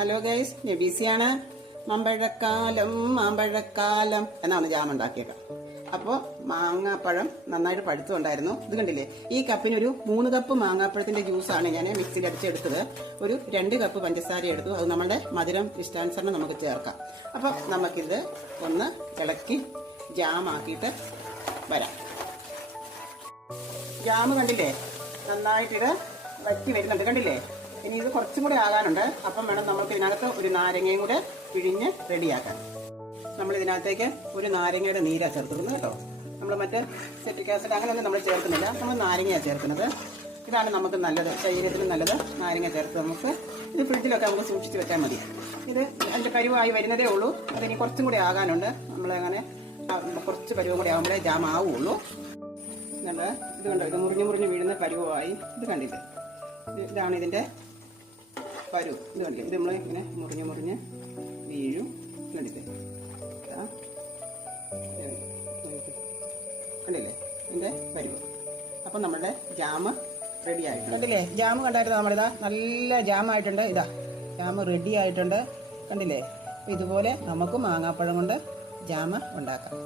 Hello guys, നബീസിയാണ്. മാമ്പഴക്കാലം മാമ്പഴക്കാലം എന്നാണ് jam ഉണ്ടാക്കിയത്. അപ്പോൾ മാങ്ങാപ്പഴം നന്നായിട്ട് പഴുത്തുണ്ടായിരുന്നു. ഇത് കണ്ടില്ലേ, ഈ കപ്പിന് ഒരു 3 കപ്പ് മാങ്ങാപ്പഴത്തിന്റെ ജ്യൂസാണ് ഞാൻ മിക്സിയിൽ അടിച്ചെടുത്തത്. ഒരു 2 കപ്പ് പഞ്ചസാര എടുത്തു. അത് നമ്മുടെ മധുരം ഇഷ്ടാനുസരണം നമുക്ക് ചേർക്കാം. അപ്പം നമുക്കിത് ഒന്ന് ഇളക്കി ജാമാക്കിയിട്ട് വരാം. ജാം കണ്ടില്ലേ, നന്നായിട്ടിത് വറ്റി വരുന്നുണ്ട്. കണ്ടില്ലേ, ഇനി ഇത് കുറച്ചും കൂടെ ആകാനുണ്ട്. അപ്പം വേണം നമുക്ക് ഇതിനകത്ത് ഒരു നാരങ്ങയും കൂടെ പിഴിഞ്ഞ് റെഡിയാക്കാൻ. നമ്മൾ ഇതിനകത്തേക്ക് ഒരു നാരങ്ങയുടെ നീരാ ചേർക്കുന്നത് കേട്ടോ. നമ്മൾ മറ്റേ സെറ്റിക് ആസിഡ് അങ്ങനെയൊന്നും നമ്മൾ ചേർക്കുന്നില്ല. നമ്മൾ നാരങ്ങയാണ് ചേർക്കുന്നത്. ഇതാണ് നമുക്ക് നല്ലത്, ശരീരത്തിന് നല്ലത്. നാരങ്ങ ചേർത്ത് നമുക്ക് ഇത് ഫ്രിഡ്ജിലൊക്കെ നമുക്ക് സൂക്ഷിച്ച് വെക്കാൻ മതി. ഇത് അതിൻ്റെ പരുവായി വരുന്നതേ ഉള്ളൂ. അതിനി കുറച്ചും കൂടെ ആകാനുണ്ട്. നമ്മളങ്ങനെ കുറച്ച് പരുവം കൂടെ ആകുമ്പോഴേ ജാം ആവുള്ളൂ. നമ്മൾ ഇത് കണ്ടോ, ഇത് മുറിഞ്ഞ് വീഴുന്ന പരുവമായി. ഇത് കണ്ടില്ലേ, ഇതാണ് ഇതിൻ്റെ പരു. ഇത് കണ്ടില്ലേ, ഇത് നമ്മൾ ഇങ്ങനെ മുറിഞ്ഞ് വീഴും. കണ്ടില്ലേ, കണ്ടില്ലേ ഇതിൻ്റെ പരുവ്. അപ്പം നമ്മുടെ ജാമ് റെഡി ആയിട്ടുണ്ട്. കണ്ടില്ലേ, ജാമ് കണ്ടായിരുന്നു നമ്മളിതാ നല്ല ജാമായിട്ടുണ്ട്. ഇതാ ജാമ് റെഡി ആയിട്ടുണ്ട്. കണ്ടില്ലേ, ഇതുപോലെ നമുക്ക് മാങ്ങാപ്പഴം കൊണ്ട് ജാമ് ഉണ്ടാക്കാം.